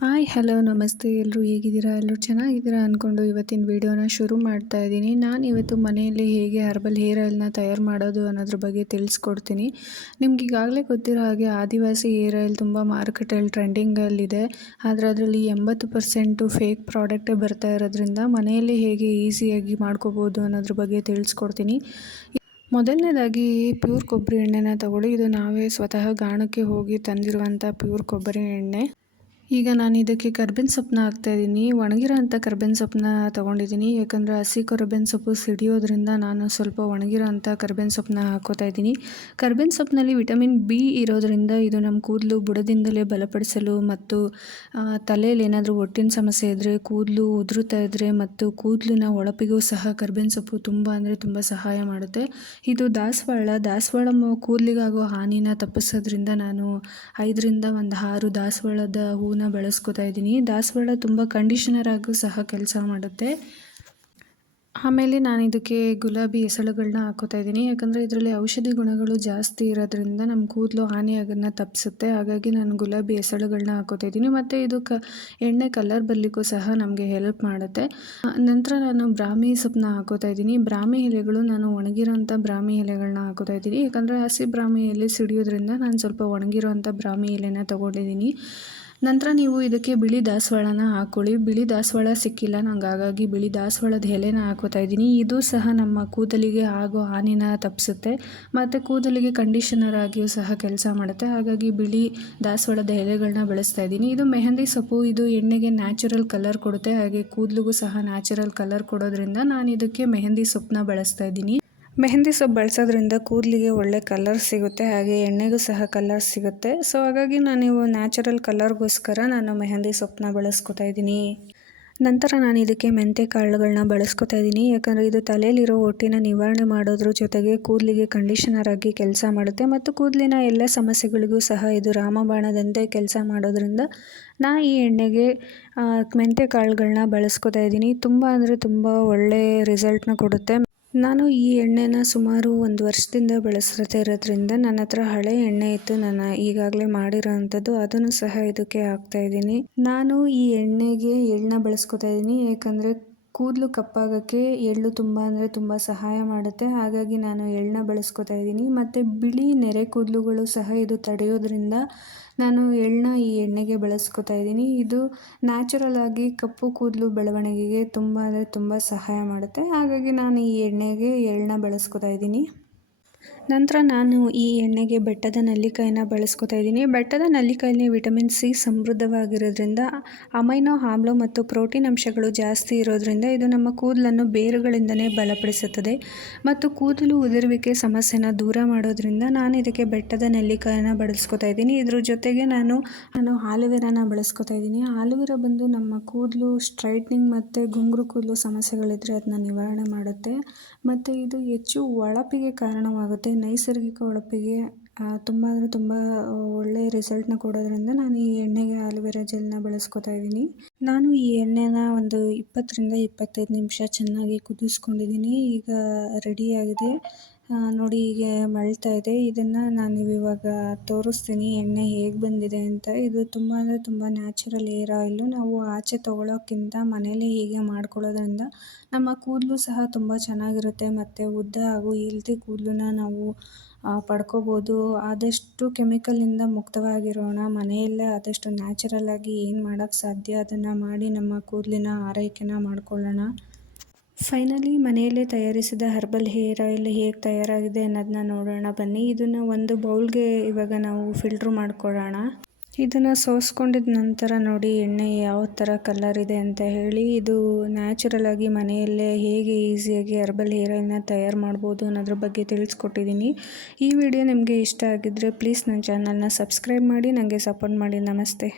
Hi, hello, ನಮಸ್ತೆ. ಎಲ್ಲರೂ ಹೇಗಿದ್ದೀರಾ? ಎಲ್ಲರೂ ಚೆನ್ನಾಗಿದ್ದೀರಾ ಅಂದ್ಕೊಂಡು ಇವತ್ತಿನ ವೀಡಿಯೋನ ಶುರು ಮಾಡ್ತಾ ಇದ್ದೀನಿ. ನಾನು ಇವತ್ತು ಮನೆಯಲ್ಲಿ ಹೇಗೆ ಹರ್ಬಲ್ ಹೇರ್ ಆಯಿಲ್ನ ತಯಾರು ಮಾಡೋದು ಅನ್ನೋದ್ರ ಬಗ್ಗೆ ತಿಳಿಸ್ಕೊಡ್ತೀನಿ. ನಿಮ್ಗೆ ಈಗಾಗಲೇ ಗೊತ್ತಿರೋ ಹಾಗೆ ಆದಿವಾಸಿ ಹೇರ್ ಆಯಿಲ್ ತುಂಬ ಮಾರುಕಟ್ಟೆಯಲ್ಲಿ ಟ್ರೆಂಡಿಂಗಲ್ಲಿದೆ ಆದರೆ ಅದರಲ್ಲಿ ಎಂಬತ್ತು ಪರ್ಸೆಂಟು ಫೇಕ್ ಪ್ರಾಡಕ್ಟೇ ಬರ್ತಾ ಇರೋದ್ರಿಂದ ಮನೆಯಲ್ಲಿ ಹೇಗೆ ಈಸಿಯಾಗಿ ಮಾಡ್ಕೋಬೋದು ಅನ್ನೋದ್ರ ಬಗ್ಗೆ ತಿಳಿಸ್ಕೊಡ್ತೀನಿ. ಮೊದಲನೇದಾಗಿ ಪ್ಯೂರ್ ಕೊಬ್ಬರಿ ಎಣ್ಣೆನ ತಗೊಳ್ಳಿ. ಇದು ನಾವೇ ಸ್ವತಃ ಗಾಣಕ್ಕೆ ಹೋಗಿ ತಂದಿರುವಂಥ ಪ್ಯೂರ್ ಕೊಬ್ಬರಿ ಎಣ್ಣೆ. ಈಗ ನಾನು ಇದಕ್ಕೆ ಕರ್ಬೇವಿನ ಸೊಪ್ಪನ್ನ ಹಾಕ್ತಾಯಿದ್ದೀನಿ ಒಣಗಿರೋ ಅಂಥ ಕರ್ಬೇವಿನ ಸೊಪ್ಪನ್ನ ತೊಗೊಂಡಿದ್ದೀನಿ ಯಾಕಂದರೆ ಹಸಿ ಕರ್ಬೇವಿನ ಸೊಪ್ಪು ಸಿಡಿಯೋದ್ರಿಂದ ನಾನು ಸ್ವಲ್ಪ ಒಣಗಿರೋ ಅಂಥ ಕರ್ಬೇವಿನ ಸೊಪ್ಪನ್ನ ಹಾಕೋತಾ ಇದ್ದೀನಿ ಕರ್ಬೇವಿನ ಸೊಪ್ಪಿನಲ್ಲಿ ವಿಟಮಿನ್ ಬಿ ಇರೋದರಿಂದ ಇದು ನಮ್ಮ ಕೂದಲು ಬುಡದಿಂದಲೇ ಬಲಪಡಿಸಲು ಮತ್ತು ತಲೆಯಲ್ಲಿ ಏನಾದರೂ ಹೊಟ್ಟಿನ ಸಮಸ್ಯೆ ಇದ್ದರೆ ಕೂದಲು ಉದುರುತ್ತಾ ಇದ್ದರೆ ಮತ್ತು ಕೂದಲಿನ ಒಳಪಿಗೂ ಸಹ ಕರ್ಬೇವಿನ ಸೊಪ್ಪು ತುಂಬ ಅಂದರೆ ತುಂಬ ಸಹಾಯ ಮಾಡುತ್ತೆ. ಇದು ದಾಸವಾಳ. ದಾಸವಾಳ ಕೂದಲಿಗಾಗೋ ಹಾನಿನ ತಪ್ಪಿಸೋದ್ರಿಂದ ನಾನು ಐದರಿಂದ ಒಂದು ಆರು ದಾಸವಾಳದ ಹೂನ ಬಳಸ್ಕೊತಾ ಇದ್ದೀನಿ. ದಾಸವಾಳ ತುಂಬ ಕಂಡೀಷನರ್ ಆಗೂ ಸಹ ಕೆಲಸ ಮಾಡುತ್ತೆ. ಆಮೇಲೆ ನಾನು ಇದಕ್ಕೆ ಗುಲಾಬಿ ಎಸಳುಗಳನ್ನ ಹಾಕೋತಾ ಇದ್ದೀನಿ. ಯಾಕಂದರೆ ಇದರಲ್ಲಿ ಔಷಧಿ ಗುಣಗಳು ಜಾಸ್ತಿ ಇರೋದ್ರಿಂದ ನಮ್ಮ ಕೂದಲು ಹಾನಿಯಾಗೋದನ್ನ ತಪ್ಪಿಸುತ್ತೆ ಹಾಗಾಗಿ ನಾನು ಗುಲಾಬಿ ಎಸಳುಗಳನ್ನ ಹಾಕೋತಾ ಇದ್ದೀನಿ. ಮತ್ತು ಇದು ಕ, ಎಣ್ಣೆ ಕಲರ್ ಬರಲಿಕ್ಕೂ ಸಹ ನಮಗೆ ಹೆಲ್ಪ್ ಮಾಡುತ್ತೆ. ನಂತರ ನಾನು ಬ್ರಾಹ್ಮಿ ಸೊಪ್ಪನ್ನ ಹಾಕೋತಾ ಇದ್ದೀನಿ. ಬ್ರಾಹ್ಮಿ ಎಲೆಗಳು ನಾನು ಒಣಗಿರೋಂಥ ಬ್ರಾಹ್ಮಿ ಎಲೆಗಳನ್ನ ಹಾಕೋತಾ ಇದ್ದೀನಿ. ಯಾಕಂದರೆ ಹಸಿ ಬ್ರಾಹ್ಮಿ ಎಲೆ ಸಿಡಿಯೋದ್ರಿಂದ ನಾನು ಸ್ವಲ್ಪ ಒಣಗಿರೋಂಥ ಬ್ರಾಹ್ಮಿ ಎಲೆನ ತೊಗೊಂಡಿದ್ದೀನಿ. ನಂತರ ನೀವು ಇದಕ್ಕೆ ಬಿಳಿ ದಾಸವಾಳನ ಹಾಕೊಳ್ಳಿ. ಬಿಳಿ ದಾಸವಾಳ ಸಿಕ್ಕಿಲ್ಲ, ನಂಗೆ ಹಾಗಾಗಿ ಬಿಳಿ ದಾಸವಾಳದ ಎಲೆನ ಹಾಕೋತಾ ಇದ್ದೀನಿ. ಇದು ಸಹ ನಮ್ಮ ಕೂದಲಿಗೆ ಆಗೋ ಹಾನಿನ ತಪ್ಪಿಸುತ್ತೆ. ಮತ್ತು ಕೂದಲಿಗೆ ಕಂಡೀಷನರ್ ಆಗಿಯೂ ಸಹ ಕೆಲಸ ಮಾಡುತ್ತೆ. ಹಾಗಾಗಿ ಬಿಳಿ ದಾಸವಾಳದ ಎಲೆಗಳನ್ನ ಬಳಸ್ತಾ ಇದ್ದೀನಿ. ಇದು ಮೆಹಂದಿ ಸೊಪ್ಪು. ಇದು ಎಣ್ಣೆಗೆ ನ್ಯಾಚುರಲ್ ಕಲರ್ ಕೊಡುತ್ತೆ. ಹಾಗೆ ಕೂದಲಿಗೂ ಸಹ ನ್ಯಾಚುರಲ್ ಕಲರ್ ಕೊಡೋದ್ರಿಂದ ನಾನು ಇದಕ್ಕೆ ಮೆಹಂದಿ ಸೊಪ್ಪನ್ನ ಬಳಸ್ತಾ ಇದ್ದೀನಿ. ಮೆಹಂದಿ ಸೊಪ್ಪು ಬಳಸೋದ್ರಿಂದ ಕೂದಲಿಗೆ ಒಳ್ಳೆ ಕಲರ್ ಸಿಗುತ್ತೆ, ಹಾಗೆ ಎಣ್ಣೆಗೂ ಸಹ ಕಲರ್ ಸಿಗುತ್ತೆ. ಸೊ ಹಾಗಾಗಿ ನಾನು ನೀವು ನ್ಯಾಚುರಲ್ ಕಲರ್ಗೋಸ್ಕರ ನಾನು ಮೆಹಂದಿ ಸೊಪ್ಪನ್ನ ಬಳಸ್ಕೊತಾ ಇದ್ದೀನಿ. ನಂತರ ನಾನು ಇದಕ್ಕೆ ಮೆಂತೆ ಕಾಳುಗಳನ್ನ ಬಳಸ್ಕೊತಾ ಇದ್ದೀನಿ. ಯಾಕಂದರೆ ಇದು ತಲೆಯಲ್ಲಿರೋ ಒಟ್ಟಿನ ನಿವಾರಣೆ ಮಾಡೋದ್ರ ಜೊತೆಗೆ ಕೂದಲಿಗೆ ಕಂಡೀಷನರ್ ಆಗಿ ಕೆಲಸ ಮಾಡುತ್ತೆ ಮತ್ತು ಕೂದಲಿನ ಎಲ್ಲ ಸಮಸ್ಯೆಗಳಿಗೂ ಸಹ ಇದು ರಾಮಬಾಣದಂತೆ ಕೆಲಸ ಮಾಡೋದ್ರಿಂದ ನಾ ಈ ಎಣ್ಣೆಗೆ ಮೆಂತೆ ಕಾಳುಗಳನ್ನ ಬಳಸ್ಕೊತಾ ಇದ್ದೀನಿ. ತುಂಬ ಅಂದರೆ ತುಂಬ ಒಳ್ಳೆಯ ರಿಸಲ್ಟ್ನ ಕೊಡುತ್ತೆ. ನಾನು ಈ ಎಣ್ಣೆನ ಸುಮಾರು ಒಂದು ವರ್ಷದಿಂದ ಬಳಸ್ತಾ ಇರೋದ್ರಿಂದ ನನ್ನ ಹತ್ರ ಹಳೆ ಎಣ್ಣೆ ಇತ್ತು. ನಾನು ಈಗಾಗಲೇ ಮಾಡಿರೋ ಅಂಥದ್ದು ಅದನ್ನು ಸಹ ಇದಕ್ಕೆ ಹಾಕ್ತಾ ಇದ್ದೀನಿ. ನಾನು ಈ ಎಣ್ಣೆಗೆ ಎಳ್ಳನ್ನ ಬಳಸ್ಕೊತಾ ಇದ್ದೀನಿ. ಯಾಕಂದರೆ ಕೂದಲು ಕಪ್ಪಾಗೋಕ್ಕೆ ಎಳ್ಳು ತುಂಬ ಅಂದರೆ ತುಂಬ ಸಹಾಯ ಮಾಡುತ್ತೆ. ಹಾಗಾಗಿ ನಾನು ಎಳ್ಳನ್ನ ಬಳಸ್ಕೊತಾ ಇದ್ದೀನಿ. ಮತ್ತು ಬಿಳಿ ನೆರೆ ಕೂದಲುಗಳು ಸಹ ಇದು ತಡೆಯೋದ್ರಿಂದ ನಾನು ಎಳ್ಳನ್ನ ಈ ಎಣ್ಣೆಗೆ ಬಳಸ್ಕೊತಾ ಇದ್ದೀನಿ. ಇದು ನ್ಯಾಚುರಲ್ ಆಗಿ ಕಪ್ಪು ಕೂದಲು ಬೆಳವಣಿಗೆಗೆ ತುಂಬ ಅಂದರೆ ತುಂಬ ಸಹಾಯ ಮಾಡುತ್ತೆ. ಹಾಗಾಗಿ ನಾನು ಈ ಎಣ್ಣೆಗೆ ಎಳ್ಳನ್ನ ಬಳಸ್ಕೊತಾ ಇದ್ದೀನಿ. ನಂತರ ನಾನು ಈ ಎಣ್ಣೆಗೆ ಬೆಟ್ಟದ ನಲ್ಲಿಕಾಯಿನ ಬಳಸ್ಕೊತಾ ಇದ್ದೀನಿ. ಬೆಟ್ಟದ ನಲ್ಲಿಕಾಯಲ್ಲಿ ವಿಟಮಿನ್ ಸಿ ಸಮೃದ್ಧವಾಗಿರೋದ್ರಿಂದ, ಅಮೈನೋ, ಆಮ್ಲ ಮತ್ತು ಪ್ರೋಟೀನ್ ಅಂಶಗಳು ಜಾಸ್ತಿ ಇರೋದ್ರಿಂದ ಇದು ನಮ್ಮ ಕೂದಲನ್ನು ಬೇರುಗಳಿಂದಲೇ ಬಲಪಡಿಸುತ್ತದೆ. ಮತ್ತು ಕೂದಲು ಉದುರುವಿಕೆ ಸಮಸ್ಯೆನ ದೂರ ಮಾಡೋದ್ರಿಂದ ನಾನು ಇದಕ್ಕೆ ಬೆಟ್ಟದ ನೆಲ್ಲಿಕಾಯಿನ ಬಳಸ್ಕೊತಾ ಇದ್ದೀನಿ. ಇದ್ರ ಜೊತೆಗೆ ನಾನು ನಾನು ಆಲುವೆರಾನ ಬಳಸ್ಕೊತಾ ಇದ್ದೀನಿ. ಆಲುವೆರಾ ಬಂದು ನಮ್ಮ ಕೂದಲು ಸ್ಟ್ರೈಟ್ನಿಂಗ್ ಮತ್ತು ಗುಂಗುರು ಕೂದಲು ಸಮಸ್ಯೆಗಳಿದ್ದರೆ ಅದನ್ನ ನಿವಾರಣೆ ಮಾಡುತ್ತೆ. ಮತ್ತು ಇದು ಹೆಚ್ಚು ಒಳಪಿಗೆ ಕಾರಣವಾಗುತ್ತೆ. ನೈಸರ್ಗಿಕ ಹೊಳಪಿಗೆ ತುಂಬ ಅಂದರೆ ತುಂಬ ಒಳ್ಳೆಯ ರಿಸಲ್ಟ್ನ ಕೊಡೋದ್ರಿಂದ ನಾನು ಈ ಎಣ್ಣೆಗೆ ಆಲೋವೆರಾ ಜೆಲ್ನ ಬಳಸ್ಕೊತಾ ಇದ್ದೀನಿ. ನಾನು ಈ ಎಣ್ಣೆನ ಒಂದು ಇಪ್ಪತ್ತರಿಂದ ಇಪ್ಪತ್ತೈದು ನಿಮಿಷ ಚೆನ್ನಾಗಿ ಕುದಿಸ್ಕೊಂಡಿದ್ದೀನಿ. ಈಗ ರೆಡಿಯಾಗಿದೆ ನೋಡಿ ಹೀಗೆ ಮಳ್ತಾ ಇದೆ. ಇದನ್ನು ನಾನು ಇವಾಗ ತೋರಿಸ್ತೀನಿ, ಎಣ್ಣೆ ಹೇಗೆ ಬಂದಿದೆ ಅಂತ. ಇದು ತುಂಬ ಅಂದರೆ ತುಂಬ ನ್ಯಾಚುರಲ್ ಏರ್ ಆಯಿಲು ನಾವು ಆಚೆ ತೊಗೊಳೋಕ್ಕಿಂತ ಮನೇಲಿ ಹೀಗೆ ಮಾಡ್ಕೊಳ್ಳೋದ್ರಿಂದ ನಮ್ಮ ಕೂದಲು ಸಹ ತುಂಬ ಚೆನ್ನಾಗಿರುತ್ತೆ. ಮತ್ತು ಉದ್ದ ಹಾಗೂ ಇಲ್ತಿ ಕೂದಲನ್ನ ನಾವು ಪಡ್ಕೋಬೋದು. ಆದಷ್ಟು ಕೆಮಿಕಲಿಂದ ಮುಕ್ತವಾಗಿರೋಣ. ಮನೆಯಲ್ಲೇ ಆದಷ್ಟು ನ್ಯಾಚುರಲ್ಲಾಗಿ ಏನು ಮಾಡೋಕ್ಕೆ ಸಾಧ್ಯ ಅದನ್ನು ಮಾಡಿ ನಮ್ಮ ಕೂದಲಿನ ಆರೈಕೆನ ಮಾಡ್ಕೊಳ್ಳೋಣ. ಫೈನಲಿ ಮನೆಯಲ್ಲೇ ತಯಾರಿಸಿದ ಹರ್ಬಲ್ ಹೇರ್ ಆಯಿಲ್ ಹೇಗೆ ತಯಾರಾಗಿದೆ ಅನ್ನೋದನ್ನ ನೋಡೋಣ. ಬನ್ನಿ, ಇದನ್ನು ಒಂದು ಬೌಲ್ಗೆ ಇವಾಗ ನಾವು ಫಿಲ್ಟ್ರ್ ಮಾಡ್ಕೊಳ್ಳೋಣ. ಇದನ್ನು ಸೋಸ್ಕೊಂಡಿದ ನಂತರ ನೋಡಿ ಎಣ್ಣೆ ಯಾವ ಥರ ಕಲರ್ ಇದೆ ಅಂತ ಹೇಳಿ, ಇದು ನ್ಯಾಚುರಲ್ ಆಗಿ ಮನೆಯಲ್ಲೇ ಹೇಗೆ ಈಸಿಯಾಗಿ ಹರ್ಬಲ್ ಹೇರ್ ಆಯಿಲ್ನ ತಯಾರು ಮಾಡ್ಬೋದು ಅನ್ನೋದ್ರ ಬಗ್ಗೆ ತಿಳಿಸ್ಕೊಟ್ಟಿದ್ದೀನಿ. ಈ ವಿಡಿಯೋ ನಿಮಗೆ ಇಷ್ಟ ಆಗಿದ್ದರೆ ಪ್ಲೀಸ್ ನನ್ನ ಚಾನಲ್ನ ಸಬ್ಸ್ಕ್ರೈಬ್ ಮಾಡಿ ನನಗೆ ಸಪೋರ್ಟ್ ಮಾಡಿ. ನಮಸ್ತೆ.